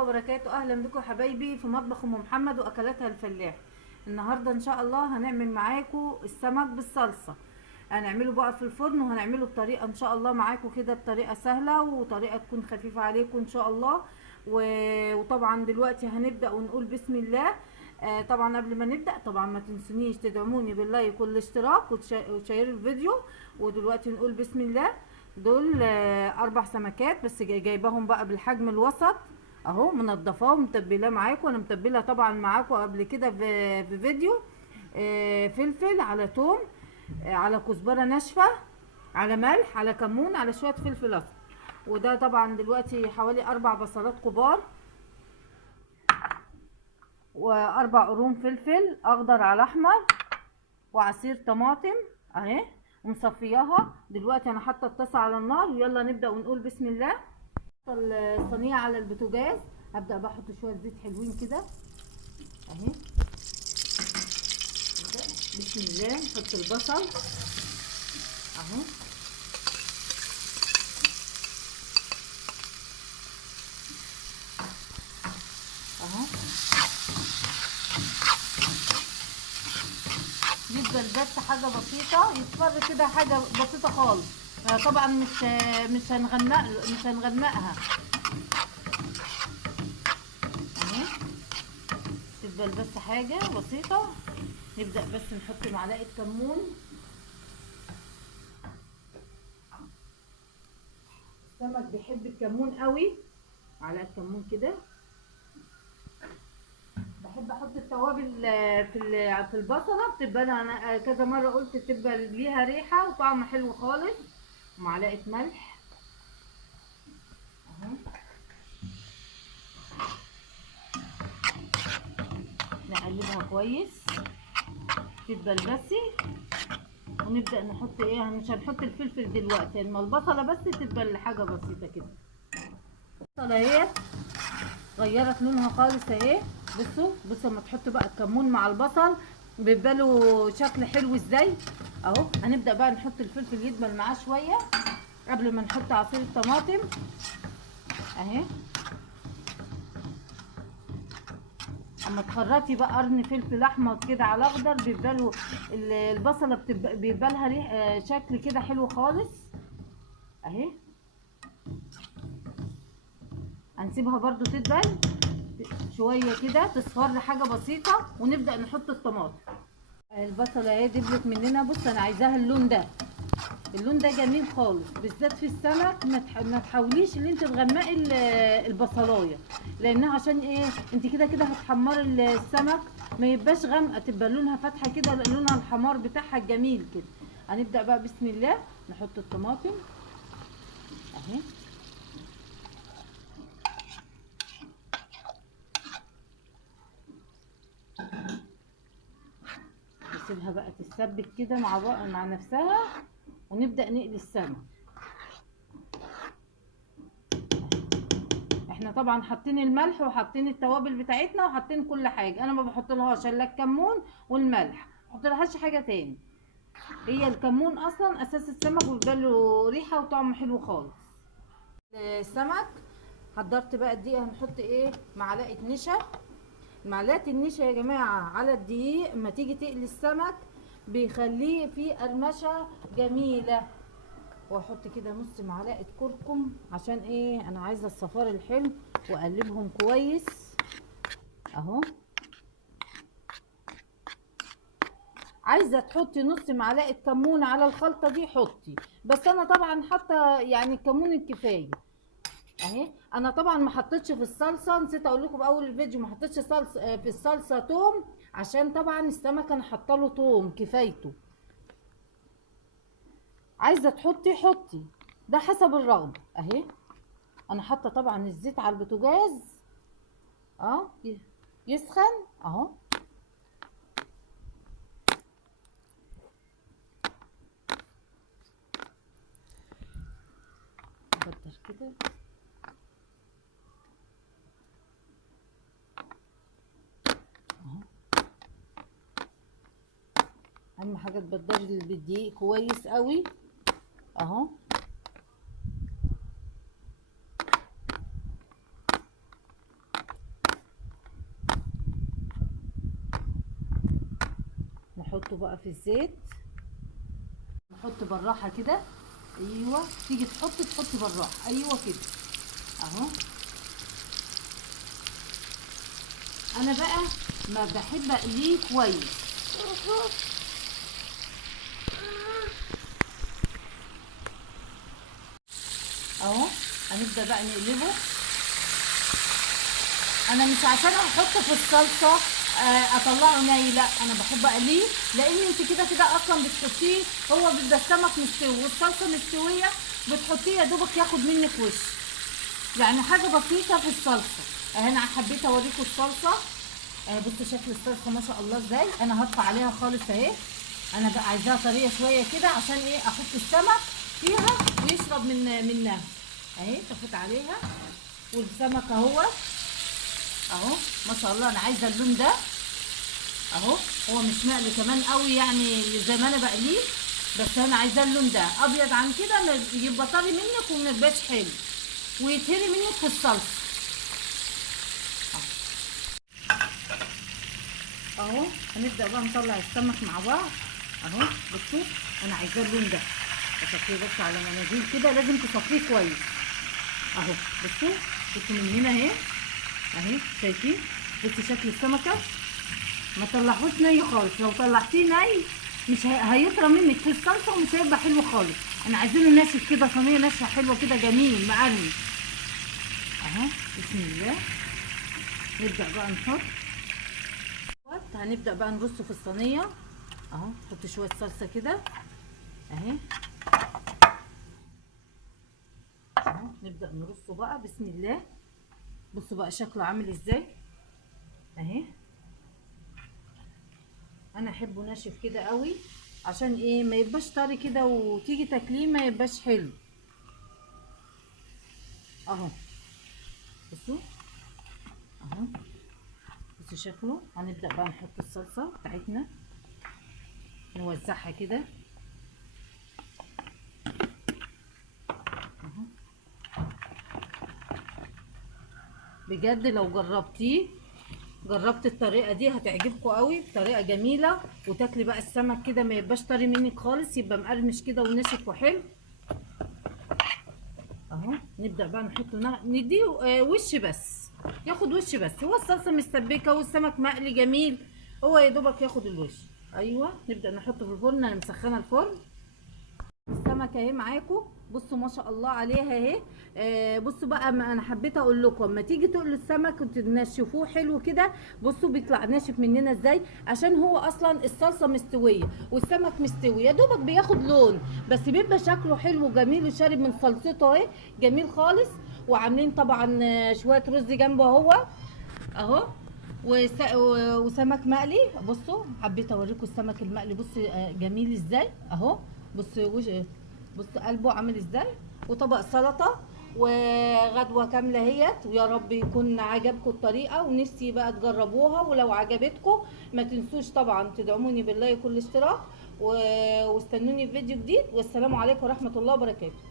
الله وبركاته. اهلا بكم حبايبي في مطبخ ام محمد واكلاتها الفلاح. النهارده ان شاء الله هنعمل معاكم السمك بالصلصه. هنعمله بقى في الفرن وهنعمله بطريقه ان شاء الله معاكم كده بطريقه سهله وطريقه تكون خفيفه عليكم ان شاء الله. وطبعا دلوقتي هنبدا ونقول بسم الله. طبعا قبل ما نبدا طبعا ما تنسونيش تدعموني باللايك والاشتراك وتشيروا الفيديو. ودلوقتي نقول بسم الله. دول 4 سمكات بس جايباهم بقى بالحجم الوسط اهو، منضفاه ومتبلاه معاكم. انا متبله طبعا معاكم قبل كده في فيديو. فلفل على توم، على كزبره ناشفه، على ملح، على كمون، على شويه فلفل اسمر. وده طبعا دلوقتي حوالي 4 بصلات كبار، و4 قرون فلفل اخضر على احمر، وعصير طماطم اهي ومصفياها. دلوقتي انا حاطه الطاسه على النار ويلا نبدا ونقول بسم الله. الصينيه على البوتاجاز، هبدا بحط شويه زيت حلوين كده اهي. بسم الله نحط البصل اهو، اهو يفضل بس حاجه بسيطه يصفر كده، حاجه بسيطه خالص. طبعا مش هنغمقها اهي، تفضل بس حاجه بسيطه. نبدا بس نحط معلقه كمون، السمك بيحب الكمون قوي. معلقه كمون كده. بحب احط التوابل في البصله، بتبقى انا كذا مره قلت تبقى ليها ريحه وطعم حلو خالص. معلقه ملح اهو، نقلبها كويس تبقى بس. ونبدا نحط ايه، مش هنحط الفلفل دلوقتي، اما البصله بس تبقى الحاجه بسيطه كده. البصله اهي غيرت لونها خالص اهي. بصوا لما تحطوا بقى الكمون مع البصل بيبقى له شكل حلو ازاي اهو. هنبدا بقى نحط الفلفل يدبل معاه شويه قبل ما نحط عصير الطماطم اهي. اما تخرطي بقى قرن فلفل احمر كده على اخضر بيبقى له البصله بيبقى لها شكل كده حلو خالص اهي. هنسيبها برضو تدبل شويه كده تصفر حاجه بسيطه ونبدا نحط الطماطم. البصله اهي دبلت مننا. بص انا عايزاها اللون ده، اللون ده جميل خالص بالذات في السمك. ما تحاوليش ان انت تغمقي البصلايه، لانها عشان ايه، انت كده كده هتحمري السمك ما يبقاش غامقه، تبقى لونها فاتحه كده، لونها الحمار بتاعها الجميل كده. هنبدا بقى بسم الله نحط الطماطم اهي. نسيبها بقى تتسبك كده مع نفسها ونبدا نقلي السمك. احنا طبعا حاطين الملح وحاطين التوابل بتاعتنا وحاطين كل حاجه. انا ما بحط لهاش الا الكمون والملح، ما بحط لهاش حاجه تاني. هي الكمون اصلا اساس السمك وبيبقى له ريحه وطعم حلو خالص. السمك حضرت بقى الدقيق، هنحط ايه، معلقه نشا. معلقه النشا يا جماعه على الدقيق اما تيجي تقلي السمك بيخليه فيه قرمشه جميله. واحط كده نص معلقه كركم عشان ايه، انا عايزه الصفار الحلو. واقلبهم كويس اهو. عايزه تحطي نص معلقه كمون على الخلطه دي حطي، بس انا طبعا حاطه يعني الكمون الكفايه اهي. انا طبعا ما حطيتش في الصلصه، نسيت اقول لكم باول الفيديو، ما حطيتش صلصه في الصلصه توم، عشان طبعا السمك انا حاطه له توم كفايته. عايزه تحطي حطي، ده حسب الرغبه اهي. انا حاطه طبعا الزيت على البوتاجاز اه يسخن اهو. كتر كده اهو. اهم حاجه تبدري بالدقيق كويس قوي اهو. نحطه بقى في الزيت، نحط بالراحه كده. ايوه، تيجي تحطي بالراحه، ايوه كده اهو. انا بقى ما بحب اقليه كويس. اهو هنبدا بقى نقلبه. انا مش عشان احطه في الصلصه اطلعه ني، لا انا بحب اقليه، لان انت كده كده اصلا بتحطيه، هو بيبقى السمك مستوي والصلصه مستويه، بتحطيه يا دوبك ياخد منك وش، يعني حاجه بسيطه في الصلصه. انا حبيت اوريكم الصلصه. بصوا شكل الصلصه ما شاء الله ازاي. انا هرفع عليها خالص اهي. انا بقى عايزاها طريه شويه كده عشان ايه، احط السمك فيها ويشرب منها اهي. تاخد عليها والسمك اهو اهو ما شاء الله. انا عايزه اللون ده اهو، هو مش مقلي كمان قوي يعني زي ما انا بقليه، بس انا عايزاه اللون ده ابيض عن كده، يبقى طري منك وما يبقاش حلو ويتهري منك في الصلصه اهو. هنبدا بقى نطلع السمك مع بعض اهو. بصوا انا عايزاه اللون ده، تصفيه بس على مناديل كده، لازم تصفيه كويس اهو. بصوا من هنا اهي اهي، شايفين؟ بصوا شكل السمكه، ما طلعهوش ني خالص. لو طلعتيه ني مش هيطرى منك في الصلصه ومش هيبقى حلو خالص. انا عايزينه ناشف كده، صينيه ناشفه حلوه كده، جميل مقرمش اهو. بسم الله. نبدا بقى نحط، هنبدا بقى نرصه في الصينيه اهو. نحط شويه صلصه كده اهي اهو. نبدا نرصه بقى بسم الله. بصوا بقى شكله عامل ازاي اهي. انا احبه ناشف كده قوي، عشان ايه، ما يبقاش طري كده وتيجي تاكليه ما يبقاش حلو اهو. بصوا اهو، بصوا شكله. هنبدا بقى نحط الصلصه بتاعتنا، نوزعها كده اهو. بجد لو جربت الطريقه دي هتعجبكم قوي، طريقه جميله. وتاكلي بقى السمك كده ما يبقاش طري منك خالص، يبقى مقرمش كده وناشف وحلو اهو. نبدا بقى نحطه نديه وش بس، ياخد وش بس. هو الصلصه مستبكه والسمك مقلي جميل، هو يا دوبك ياخد الوش. ايوه نبدا نحطه في الفرن. انا مسخنه الفرن. السمكه اهي معاكم، بصوا ما شاء الله عليها اهي. بصوا بقى، ما انا حبيت اقول لكم اما تيجي تقلوا السمك وتنشفوه حلو كده، بصوا بيطلع ناشف مننا ازاي، عشان هو اصلا الصلصه مستويه والسمك مستوي، يا دوبك بياخد لون بس بيبقى شكله حلو وجميل وشارب من صلصته اهي، جميل خالص. وعاملين طبعا شويه رز جنبه اهو وسمك مقلي. بصوا حبيت اوريكم السمك المقلي، بصوا جميل ازاي اهو. بصوا قلبه عامل ازاي، وطبق سلطه وغدوه كامله اهيت. ويا رب يكون عجبكم الطريقه ونفسي بقى تجربوها. ولو عجبتكم ما تنسوش طبعا تدعموني باللايك والاشتراك واستنوني في فيديو جديد. والسلام عليكم ورحمه الله وبركاته.